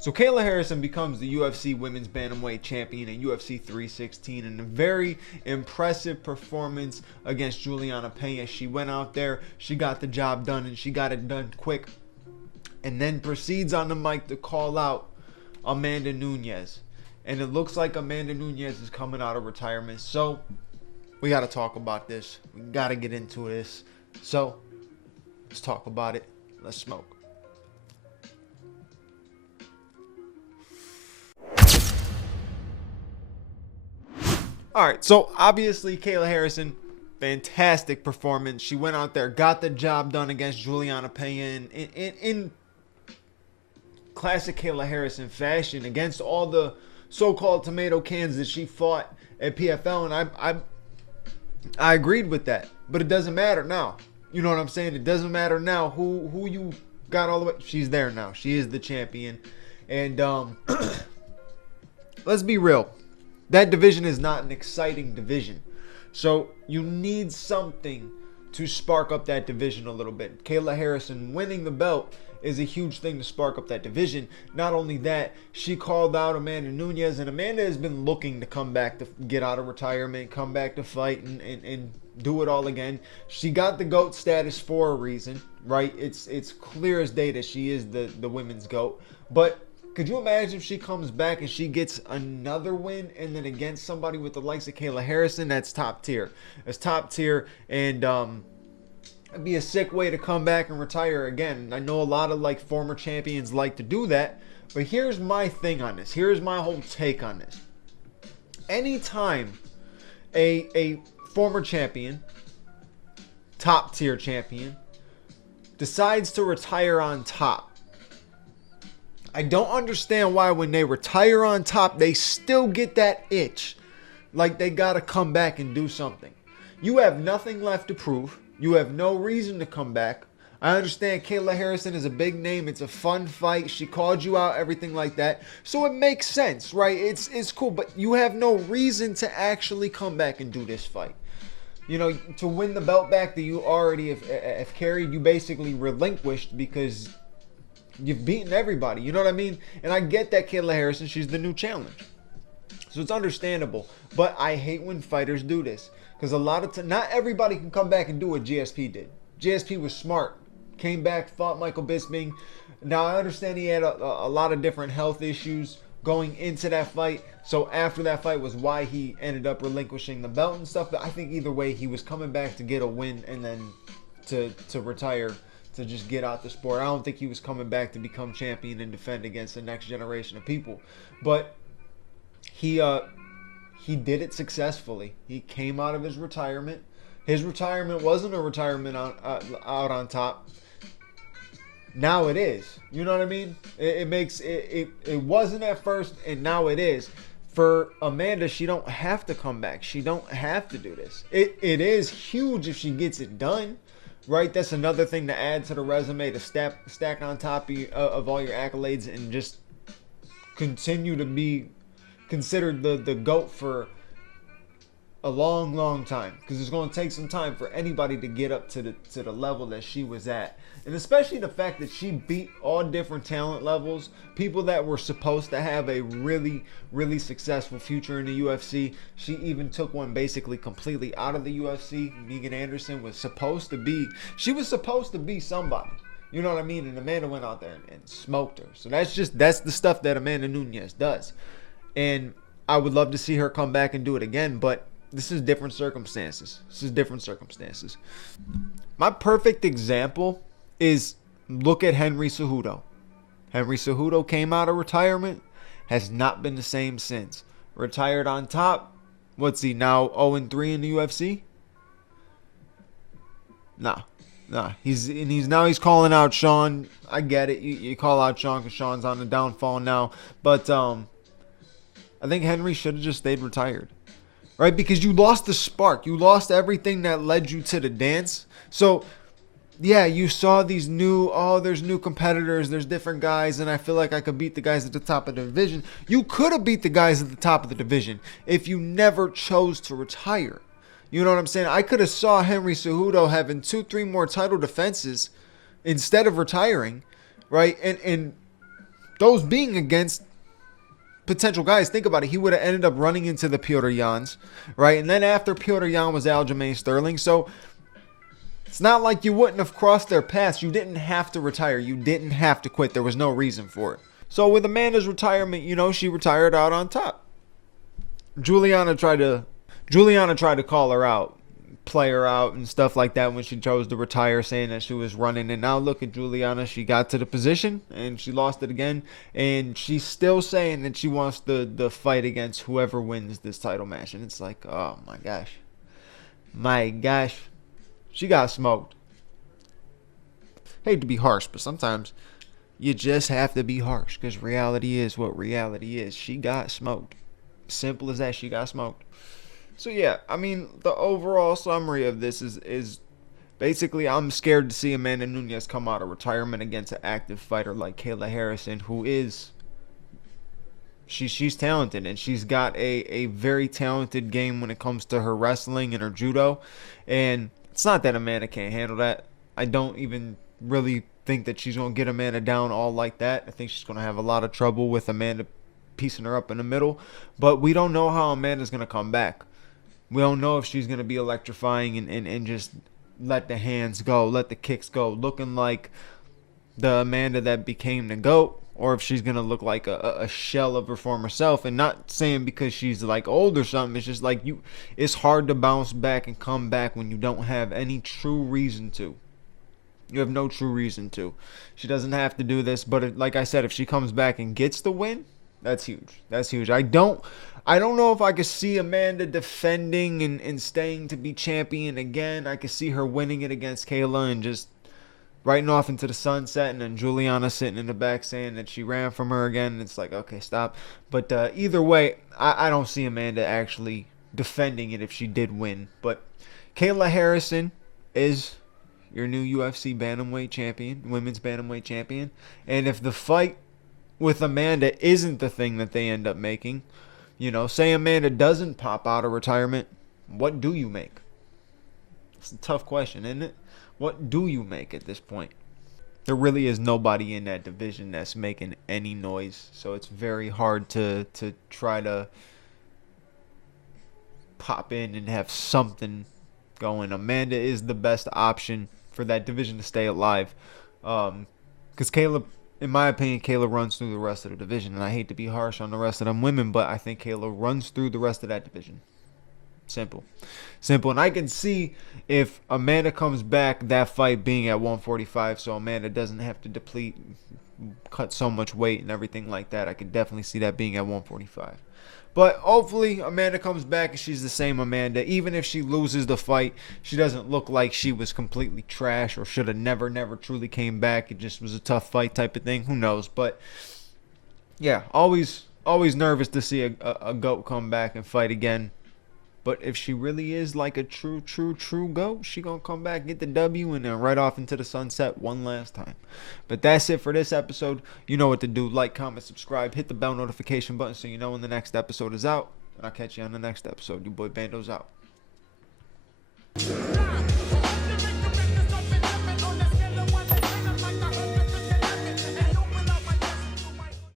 So Kayla Harrison becomes the UFC Women's Bantamweight Champion in UFC 316 in a very impressive performance against Juliana Pena. She went out there, she got the job done, and she got it done quick. And then proceeds on the mic to call out Amanda Nunes. And it looks like Amanda Nunes is coming out of retirement. So we got to talk about this. We got to get into this. So let's talk about it. Let's smoke. All right, so obviously Kayla Harrison, fantastic performance. She went out there, got the job done against Juliana Pena in classic Kayla Harrison fashion against all the so-called tomato cans that she fought at PFL, and I agreed with that. But it doesn't matter now. You know what I'm saying? It doesn't matter now who you got all the way. She's there now. She is the champion, and let's be real. That division is not an exciting division. So you need something to spark up that division a little bit. Kayla Harrison winning the belt is a huge thing to spark up that division. Not only that, she called out Amanda Nunes, and Amanda has been looking to come back to get out of retirement, come back to fight and do it all again. She got the GOAT status for a reason, right? It's clear as day that she is the women's GOAT. But could you imagine if she comes back and she gets another win and then against somebody with the likes of Kayla Harrison? That's top tier. That's top tier, and it'd be a sick way to come back and retire again. I know a lot of former champions like to do that, but here's my thing on this. Here's my whole take on this. Anytime a former champion, top tier champion, decides to retire on top, I don't understand why when they retire on top, they still get that itch. Like they got to come back and do something. You have nothing left to prove. You have no reason to come back. I understand Kayla Harrison is a big name. It's a fun fight. She called you out, everything like that. So it makes sense, right? It's cool, but you have no reason to actually come back and do this fight. You know, to win the belt back that you already have carried, you basically relinquished because you've beaten everybody. You know what I mean? And I get that Kayla Harrison, she's the new challenge. So it's understandable. But I hate when fighters do this. Because a lot of not everybody can come back and do what GSP did. GSP was smart. Came back, fought Michael Bisping. Now I understand he had a lot of different health issues going into that fight. So after that fight was why he ended up relinquishing the belt and stuff. But I think either way, he was coming back to get a win and then to retire, to just get out the sport. I don't think he was coming back to become champion and defend against the next generation of people. But he did it successfully. He came out of his retirement. His retirement wasn't a retirement out on top. Now it is. You know what I mean? It wasn't at first, and now it is. For Amanda, she don't have to come back. She don't have to do this. It is huge if she gets it done. Right, that's another thing to add to the resume, to stack on top of all your accolades and just continue to be considered the GOAT for a long, long time. Because it's going to take some time for anybody to get up to the level that she was at. And especially the fact that she beat all different talent levels, people that were supposed to have a really, really successful future in the UFC. She even took one basically completely out of the UFC. Megan Anderson was supposed to be somebody. You know what I mean? And Amanda went out there and smoked her. So that's the stuff that Amanda Nunes does. And I would love to see her come back and do it again, but this is different circumstances. My perfect example is, look at Henry Cejudo. Henry Cejudo came out of retirement, has not been the same since. Retired on top. What's he now, 0-3 in the UFC? Nah. He's calling out Sean. I get it. You call out Sean because Sean's on the downfall now. But I think Henry should have just stayed retired. right? Because you lost the spark. You lost everything that led you to the dance. So, yeah, you saw these there's new competitors, there's different guys, and I feel like I could beat the guys at the top of the division. You could have beat the guys at the top of the division if you never chose to retire. You know what I'm saying? I could have saw Henry Cejudo having 2-3 more title defenses instead of retiring, right? And those being against potential guys. Think about it. He would have ended up running into the Petr Yans, right? And then after Petr Yan was Aljamain Sterling. So it's not like you wouldn't have crossed their paths. You didn't have to retire. You didn't have to quit. There was no reason for it. So with Amanda's retirement, she retired out on top. Juliana tried to call her out, play her out and stuff like that when she chose to retire, saying that she was running. And now look at Juliana. She got to the position and she lost it again. And she's still saying that she wants the fight against whoever wins this title match. And it's like, oh my gosh. My gosh. She got smoked. Hate to be harsh, but sometimes you just have to be harsh because reality is what reality is. She got smoked. Simple as that. She got smoked. So yeah, I mean, the overall summary of this is basically I'm scared to see Amanda Nunes come out of retirement against an active fighter like Kayla Harrison, who is she's talented, and she's got a very talented game when it comes to her wrestling and her judo. And it's not that Amanda can't handle that. I don't even really think that she's going to get Amanda down all like that. I think she's going to have a lot of trouble with Amanda piecing her up in the middle. But we don't know how Amanda's going to come back. We don't know if she's going to be electrifying and just let the hands go, let the kicks go, looking like the Amanda that became the GOAT, or if she's going to look like a shell of her former self. And not saying because she's like old or something. It's just like it's hard to bounce back and come back when you don't have any true reason to. You have no true reason to. She doesn't have to do this, but like I said, if she comes back and gets the win, that's huge. That's huge. I don't know if I could see Amanda defending and staying to be champion again. I could see her winning it against Kayla and just riding off into the sunset, and then Juliana sitting in the back saying that she ran from her again. It's like, okay, stop. But either way, I don't see Amanda actually defending it if she did win. But Kayla Harrison is your new UFC bantamweight champion, women's bantamweight champion. And if the fight with Amanda isn't the thing that they end up making, say Amanda doesn't pop out of retirement, what do you make? It's a tough question, isn't it? What do you make at this point? There really is nobody in that division that's making any noise, so it's very hard to try to pop in and have something going. Amanda is the best option for that division to stay alive, because Kayla, in my opinion, Kayla runs through the rest of the division. And I hate to be harsh on the rest of them women, but I think Kayla runs through the rest of that division. Simple. And I can see if Amanda comes back, that fight being at 145, so Amanda doesn't have to cut so much weight and everything like that. I can definitely see that being at 145. But hopefully Amanda comes back and she's the same Amanda. Even if she loses the fight, she doesn't look like she was completely trash or should have never truly came back. It just was a tough fight type of thing. Who knows? But yeah, always nervous to see a GOAT come back and fight again. But if she really is like a true GOAT, she gonna come back, get the W, and then right off into the sunset one last time. But that's it for this episode. You know what to do. Like, comment, subscribe, hit the bell notification button so you know when the next episode is out. And I'll catch you on the next episode. Your boy Bando's out.